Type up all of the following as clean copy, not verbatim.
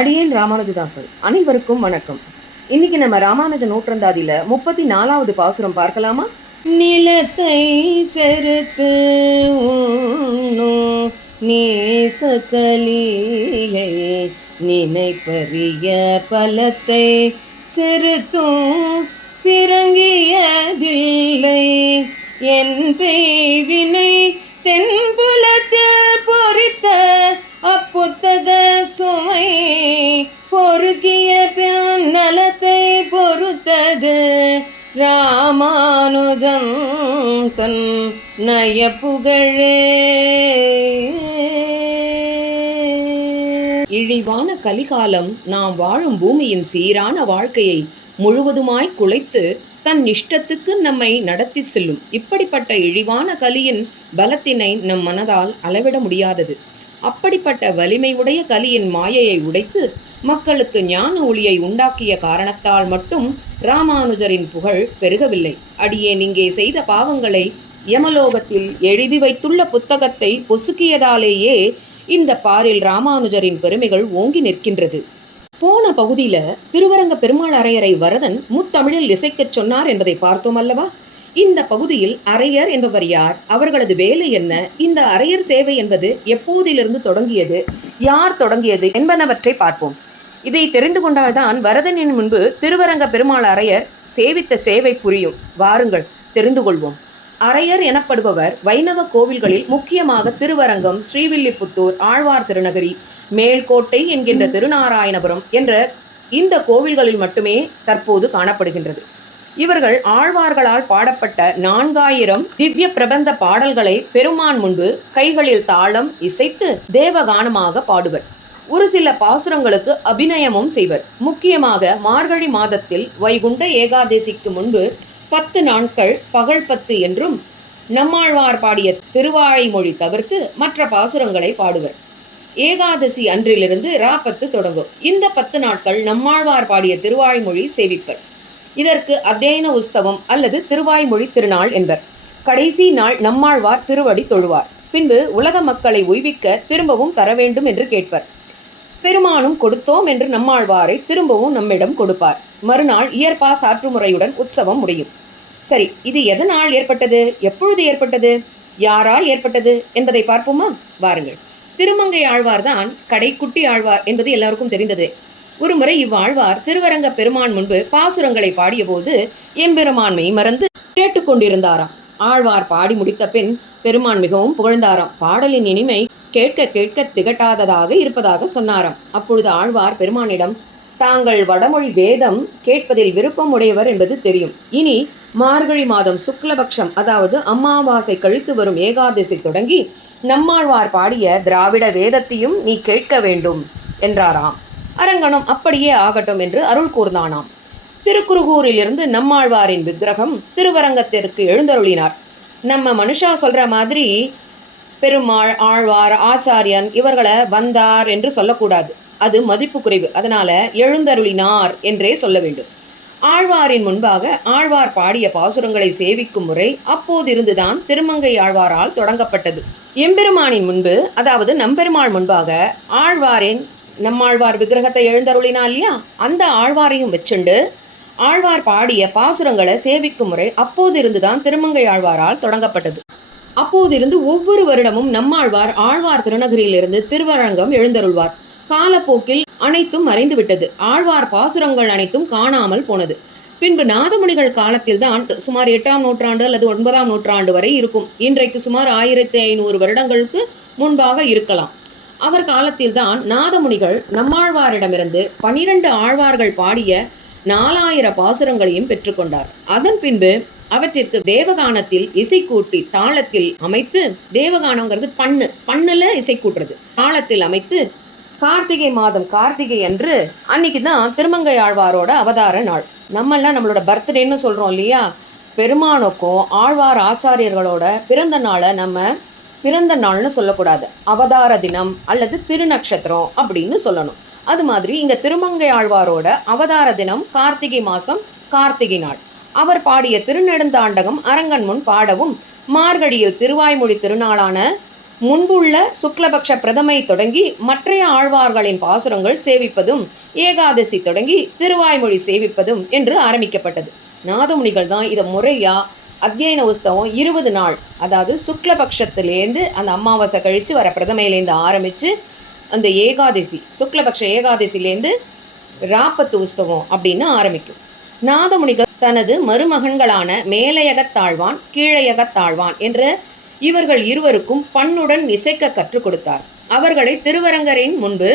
அடியேன் ராமானுஜதாசன். அனைவருக்கும் வணக்கம். இன்னைக்கு நம்ம ராமானுஜ நூற்றந்தாதியில 34வது பாசுரம் பார்க்கலாமா? நிலத்தை செருத்து உண்ணும் நேசகலியை நினைப்பறிய பலத்தை செருத்தும் பிறங்கியதில்லை என் பெய்வினை தென்புலத்தில் பொறித்த அப்புத்தக சுமை பொறுக்கிய பின் நலத்தை பொறுத்தது ராமானுஜம் தன் நயப்புகழே. இழிவான கலிகாலம் நாம் வாழும் பூமியின் சீரான வாழ்க்கையை முழுவதுமாய் குலைத்து தன் இஷ்டத்துக்கு நம்மை நடத்தி செல்லும். இப்படிப்பட்ட இழிவான கலியின் பலத்தினை நம் மனதால் அளவிட முடியாதது. அப்படிப்பட்ட வலிமையுடைய கலியின் மாயையை உடைத்து மக்களுக்கு ஞான ஒளியை உண்டாக்கிய காரணத்தால் மட்டும் ராமானுஜரின் புகழ் பெருகவில்லை. அடியேன் இங்கே செய்த பாவங்களை யமலோகத்தில் எழுதி வைத்துள்ள புத்தகத்தை பொசுக்கியதாலேயே இந்த பாரில் ராமானுஜரின் பெருமைகள் ஓங்கி நிற்கின்றது. போன பகுதியில திருவரங்க பெருமாள் அரையரை வரதன் முத்தமிழில் இசைக்கச் சொன்னார் என்பதை பார்த்தோம் அல்லவா? இந்த பகுதியில் அரையர் என்பவர் யார், அவர்களது வேலை என்ன, இந்த அரையர் சேவை என்பது எப்போதிலிருந்து தொடங்கியது, யார் தொடங்கியது என்பனவற்றை பார்ப்போம். இதை தெரிந்து கொண்டால்தான் வரதனின் முன்பு திருவரங்க பெருமாள் அரையர் சேவித்த சேவை புரியும். வாருங்கள் தெரிந்து கொள்வோம். அரையர் எனப்படுபவர் வைணவ கோவில்களில் முக்கியமாக திருவரங்கம், ஸ்ரீவில்லிபுத்தூர், ஆழ்வார் திருநகரி, மேல்கோட்டை என்கின்ற திருநாராயணபுரம் என்ற இந்த கோவில்களில் மட்டுமே தற்போது காணப்படுகின்றது. இவர்கள் ஆழ்வார்களால் பாடப்பட்ட 4000 திவ்ய பிரபந்த பாடல்களை பெருமான் முன்பு கைகளில் தாளம் இசைத்து தேவகானமாக பாடுவர். ஒரு சில பாசுரங்களுக்கு அபிநயமும் செய்வர். முக்கியமாக மார்கழி மாதத்தில் வைகுண்ட ஏகாதசிக்கு முன்பு 10 நாட்கள் பகல் 10 என்றும் நம்மாழ்வார் பாடிய திருவாய்மொழி தவிர்த்து மற்ற பாசுரங்களை பாடுவர். ஏகாதசி அன்றிலிருந்து ரா 10 தொடங்கும். இந்த 10 நாட்கள் நம்மாழ்வார் பாடிய திருவாய்மொழி சேவிப்பர். இதற்கு அத்தியன உற்சவம் அல்லது திருவாய்மொழி திருநாள் என்பர். கடைசி நாள் நம்மாழ்வார் திருவடி தொழுவார். பின்பு உலக மக்களை உய்விக்க திரும்பவும் தர வேண்டும் என்று கேட்பர். பெருமானும் கொடுத்தோம் என்று நம்மாழ்வாரை திரும்பவும் நம்மிடம் கொடுப்பார். மறுநாள் இயற்பா சாற்றுமுறையுடன் உற்சவம் முடியும். சரி, இது எதனால் ஏற்பட்டது, எப்பொழுது ஏற்பட்டது, யாரால் ஏற்பட்டது என்பதை பார்ப்போமா? வாருங்கள். திருமங்கை ஆழ்வார் தான் கடைக்குட்டி ஆழ்வார் என்பது எல்லாருக்கும் தெரிந்தது. ஒருமுறை இவ்வாழ்வார் திருவரங்க பெருமான் முன்பு பாசுரங்களை பாடியபோது எம்பெருமான்மை மறந்து கேட்டுக்கொண்டிருந்தாராம். ஆழ்வார் பாடி முடித்த பின் பெருமான் மிகவும் புகழ்ந்தாராம். பாடலின் இனிமை கேட்க கேட்க திகட்டாததாக இருப்பதாக சொன்னாராம். அப்பொழுது ஆழ்வார் பெருமானிடம், தாங்கள் வடமொழி வேதம் கேட்பதில் விருப்பம் உடையவர் என்பது தெரியும். இனி மார்கழி மாதம் சுக்லபக்ஷம், அதாவது அமாவாசை கழித்து வரும் ஏகாதசி தொடங்கி நம்மாழ்வார் பாடிய திராவிட வேதத்தையும் நீ கேட்க வேண்டும் என்றாராம். அரங்கனும் அப்படியே ஆகட்டும் என்று அருள் கூர்ந்தானாம். திருக்குறுகூரிலிருந்து நம்மாழ்வாரின் விக்கிரகம் திருவரங்கத்திற்கு எழுந்தருளினார். நம்ம மனுஷா சொல்ற மாதிரி பெருமாள், ஆழ்வார், ஆச்சாரியன் இவர்களை வந்தார் என்று சொல்லக்கூடாது. அது மதிப்பு குறைவு. அதனால எழுந்தருளினார் என்றே சொல்ல வேண்டும். ஆழ்வாரின் முன்பாக ஆழ்வார் பாடிய பாசுரங்களை சேவிக்கும் முறை அப்போதிருந்துதான் திருமங்கை ஆழ்வாரால் தொடங்கப்பட்டது. எம்பெருமானின் முன்பு, அதாவது நம்பெருமாள் முன்பாக ஆழ்வாரின் நம்மாழ்வார் விக்கிரகத்தை எழுந்தருளினா இல்லையா, அந்த ஆழ்வாரையும் வச்சுண்டு ஆழ்வார் பாடிய பாசுரங்களை சேவிக்கும் முறை அப்போதிருந்துதான் திருமங்கை ஆழ்வாரால் தொடங்கப்பட்டது. அப்போதிருந்து ஒவ்வொரு வருடமும் நம்மாழ்வார் ஆழ்வார் திருநகரியிலிருந்து திருவரங்கம் எழுந்தருள்வார். காலப்போக்கில் அனைத்தும் மறைந்துவிட்டது. ஆழ்வார் பாசுரங்கள் அனைத்தும் காணாமல் போனது. பின்பு நாதமுனிகள் காலத்தில் தான் சுமார் 8ஆம் நூற்றாண்டு அல்லது 9ஆம் நூற்றாண்டு வரை இருக்கும். இன்றைக்கு சுமார் 1500 வருடங்களுக்கு முன்பாக இருக்கலாம். அவர் காலத்தில்தான் நாதமுனிகள் நம்மாழ்வாரிடமிருந்து 12 ஆழ்வார்கள் பாடிய 4000 பாசுரங்களையும் பெற்றுக்கொண்டார். அதன் பின்பு அவற்றிற்கு தேவகானத்தில் இசை கூட்டி தாளத்தில் அமைத்து, தேவகானங்கிறது பண்ணுல இசை கூட்டுறது, தாளத்தில் அமைத்து கார்த்திகை மாதம் கார்த்திகை அன்று அன்னைக்கு தான் திருமங்கை ஆழ்வாரோட அவதார நாள். நம்மெல்லாம் நம்மளோட பர்த்டேன்னு சொல்கிறோம் இல்லையா? பெருமானுக்கும் ஆழ்வார் ஆச்சாரியர்களோட பிறந்த நாளை நம்ம பிறந்த நாள்னு சொல்லக்கூடாது, அவதார தினம் அல்லது திருநக்ஷத்திரம் அப்படின்னு சொல்லணும். அது மாதிரி இங்கே திருமங்கை ஆழ்வாரோட அவதார தினம் கார்த்திகை மாதம் கார்த்திகை நாள். அவர் பாடிய திருநெடுந்தாண்டகம் அரங்கன் முன் பாடவும், மார்கழியில் திருவாய்மொழி திருநாளான முன்புள்ள சுக்லபக்ஷ பிரதமை தொடங்கி மற்றைய ஆழ்வார்களின் பாசுரங்கள் சேவிப்பதும், ஏகாதசி தொடங்கி திருவாய்மொழி சேவிப்பதும் என்று ஆரம்பிக்கப்பட்டது. நாதமுனிகள் தான் இதை முறையா அத்தியன உஸ்தவம் 20 நாள், அதாவது சுக்லபக்ஷத்துலேருந்து அந்த அமாவாசை கழித்து வர பிரதமையிலேருந்து ஆரம்பித்து அந்த ஏகாதசி சுக்லபக்ஷ ஏகாதசிலேருந்து ராப்பத்து உஸ்தவம் அப்படின்னு ஆரம்பிக்கும். நாதமுனிகள் தனது மருமகன்களான மேலையகத்தாழ்வான், கீழையகத்தாழ்வான் என்ற இவர்கள் இருவருக்கும் பண்ணுடன் இசைக்க கற்றுக் கொடுத்தார். அவர்களை திருவரங்கரின் முன்பு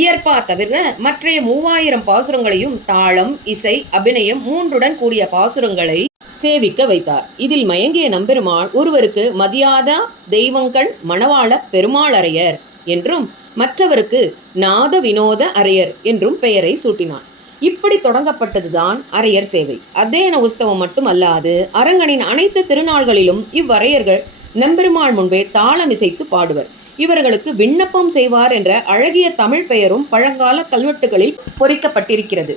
இயற்பா தவிர மற்றைய 3000 பாசுரங்களையும் தாளம், இசை, அபிநயம் 3உடன் கூடிய பாசுரங்களை சேவிக்க வைத்தார். இதில் மயங்கிய நம்பெருமாள் ஒருவருக்கு மதியாதா தெய்வங்கண் மணவாள பெருமாளரையர் என்றும் மற்றவருக்கு நாத வினோத அரையர் என்றும் பெயரை சூட்டினான். இப்படி தொடங்கப்பட்டதுதான் அரையர் சேவை. அத்தியன உஸ்தவம் மட்டுமல்லாது அரங்கனின் அனைத்து திருநாள்களிலும் இவ்வரையர்கள் நம்பெருமாள் முன்பே தாளம் இசைத்து பாடுவர். இவர்களுக்கு விண்ணப்பம் செய்வார் என்ற அழகிய தமிழ் பெயரும் பழங்கால கல்வெட்டுகளில் பொறிக்கப்பட்டிருக்கிறது.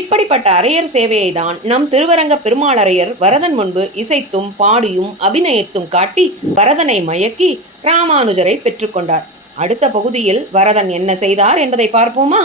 இப்படிப்பட்ட அரையர் சேவையை தான் நம் திருவரங்க பெருமாளரையர் வரதன் முன்பு இசைத்தும் பாடியும் அபிநயத்தும் காட்டி வரதனை மயக்கி ராமானுஜரை பெற்றுக்கொண்டார். அடுத்த பகுதியில் வரதன் என்ன செய்தார் என்பதை பார்ப்போமா?